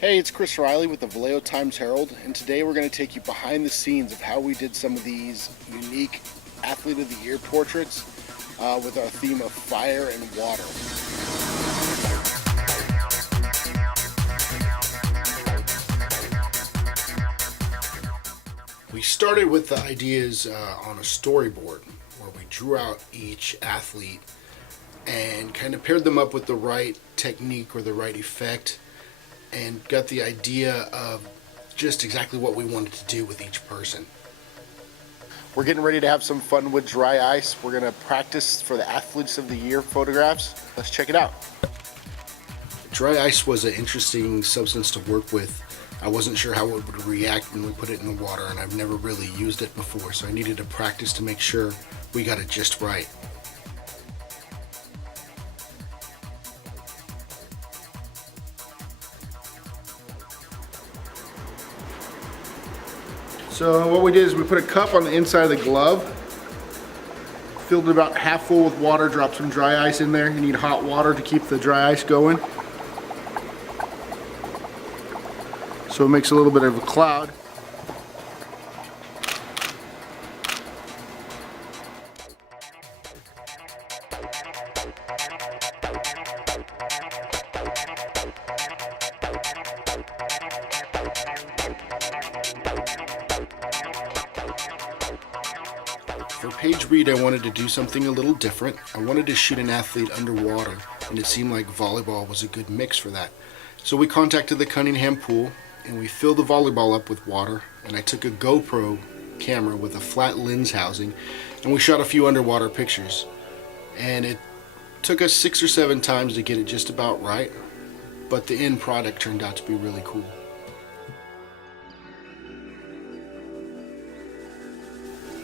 Hey, it's Chris Riley with the Vallejo Times-Herald, and today we're going to take you behind the scenes of how we did some of these unique Athlete of the Year portraits with our theme of fire and water. We started with the ideas on a storyboard where we drew out each athlete and kind of paired them up with the right technique or the right effect, and got the idea of just exactly what we wanted to do with each person. We're getting ready to have some fun with dry ice. We're going to practice for the Athletes of the Year photographs. Let's check it out. Dry ice was an interesting substance to work with. I wasn't sure how it would react when we put it in the water, and I've never really used it before, so I needed to practice to make sure we got it just right. So what we did is we put a cup on the inside of the glove, filled it about half full with water, dropped some dry ice in there. You need hot water to keep the dry ice going. So it makes a little bit of a cloud. For page read, I wanted to do something a little different. I wanted to shoot an athlete underwater, and it seemed like volleyball was a good mix for that. So we contacted the Cunningham pool, and we filled the volleyball up with water, and I took a GoPro camera with a flat lens housing, and we shot a few underwater pictures. And it took us 6 or 7 times to get it just about right, but the end product turned out to be really cool.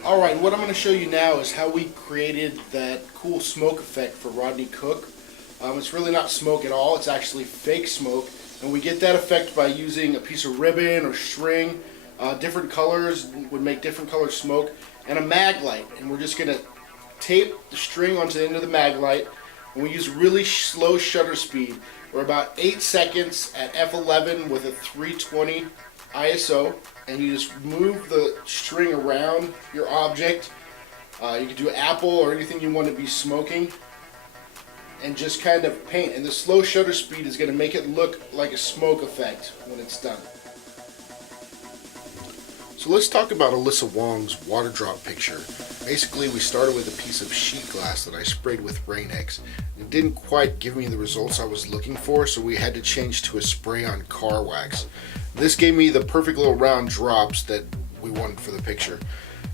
Alright, what I'm going to show you now is how we created that cool smoke effect for Rodney Cook. It's really not smoke at all, it's actually fake smoke, and we get that effect by using a piece of ribbon or string. Different colors would make different color smoke, and a mag light, and we're just going to tape the string onto the end of the mag light, and we use really slow shutter speed. We're about 8 seconds at f11 with a 320 ISO, and you just move the string around your object. You can do apple or anything you want to be smoking, and just kind of paint. And the slow shutter speed is going to make it look like a smoke effect when it's done. So let's talk about Alyssa Wong's water drop picture. Basically, we started with a piece of sheet glass that I sprayed with Rain-X. It didn't quite give me the results I was looking for, so we had to change to a spray-on car wax. This gave me the perfect little round drops that we wanted for the picture.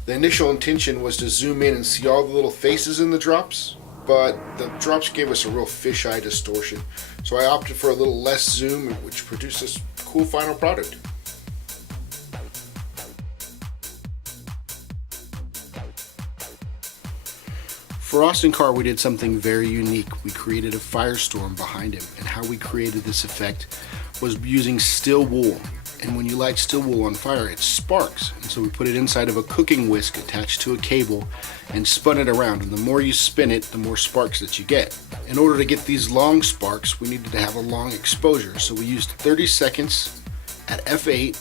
The initial intention was to zoom in and see all the little faces in the drops, but the drops gave us a real fisheye distortion. So I opted for a little less zoom, which produced this cool final product. For Austin Carr, we did something very unique. We created a firestorm behind him, and how we created this effect was using still wool. And when you light still wool on fire, it sparks. And so we put it inside of a cooking whisk attached to a cable and spun it around. And the more you spin it, the more sparks that you get. In order to get these long sparks, we needed to have a long exposure. So we used 30 seconds at f8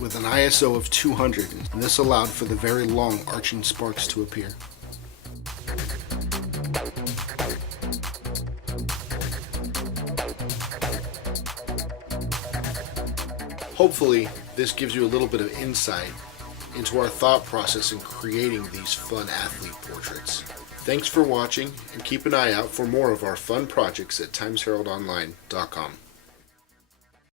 with an ISO of 200. And this allowed for the very long arching sparks to appear. Hopefully, this gives you a little bit of insight into our thought process in creating these fun athlete portraits. Thanks for watching, and keep an eye out for more of our fun projects at timesheraldonline.com.